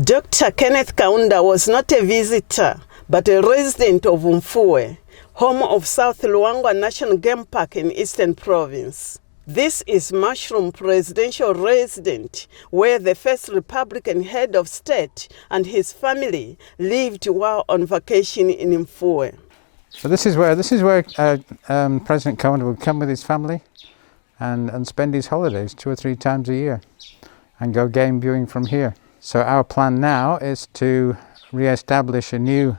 Dr. Kenneth Kaunda was not a visitor, but a resident of Mfuwe, home of South Luangwa National Game Park in Eastern Province. This is Mushroom Presidential Residence, where the first Republican head of state and his family lived while on vacation in Mfuwe. So this is where President Kaunda would come with his family and spend his holidays 2 or 3 times a year and go game viewing from here. So our plan now is to re-establish a new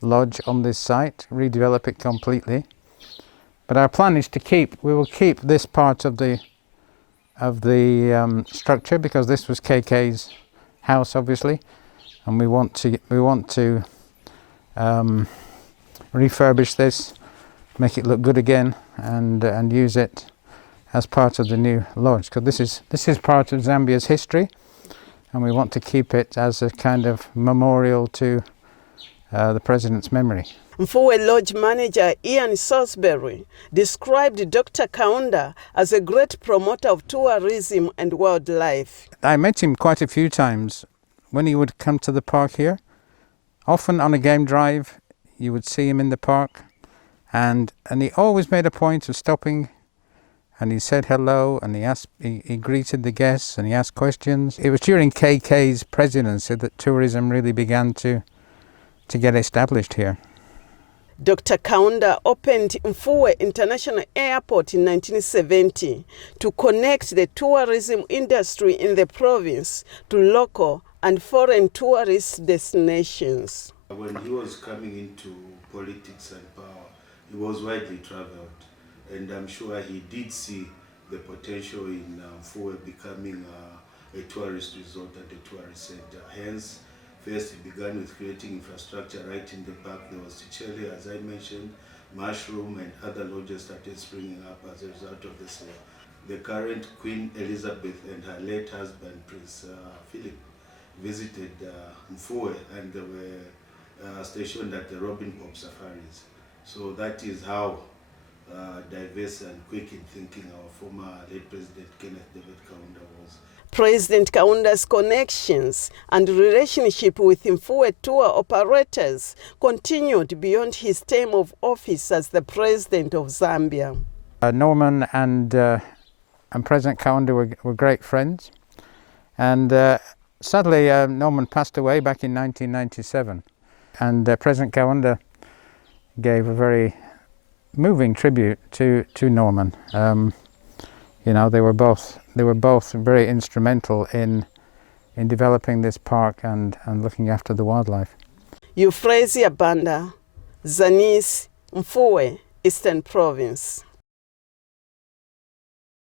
lodge on this site, redevelop it completely. But our plan is we will keep this part of the structure, because this was KK's house, obviously, and we want to refurbish this, make it look good again, and use it as part of the new lodge, because this is part of Zambia's history, and we want to keep it as a kind of memorial to the President's memory. Mfuwe Lodge manager Ian Salisbury described Dr. Kaunda as a great promoter of tourism and wildlife. I met him quite a few times when he would come to the park here. Often on a game drive, you would see him in the park, and he always made a point of stopping, and he said hello, and he greeted the guests, and he asked questions. It was during KK's presidency that tourism really began to get established here. Dr. Kaunda opened Mfuwe International Airport in 1970 to connect the tourism industry in the province to local and foreign tourist destinations. When he was coming into politics and power, he was widely traveled, and I'm sure he did see the potential in Mfuwe becoming a tourist resort and a tourist center. Hence, first he began with creating infrastructure right in the back. There was Tichele, as I mentioned, Mushroom, and other lodges started springing up as a result of the sale. The current Queen Elizabeth and her late husband, Prince Philip, visited Mfuwe, and they were stationed at the Robin Pop Safaris. So that is how diverse and quick in thinking our former late President Kenneth David Kaunda was. President Kaunda's connections and relationship with Mfuwe tour operators continued beyond his term of office as the President of Zambia. Norman and President Kaunda were great friends, and sadly Norman passed away back in 1997, and President Kaunda gave a very moving tribute to Norman. You know, they were both very instrumental in developing this park and looking after the wildlife. Euphrasia Banda, Zanis, Mfuwe, Eastern Province.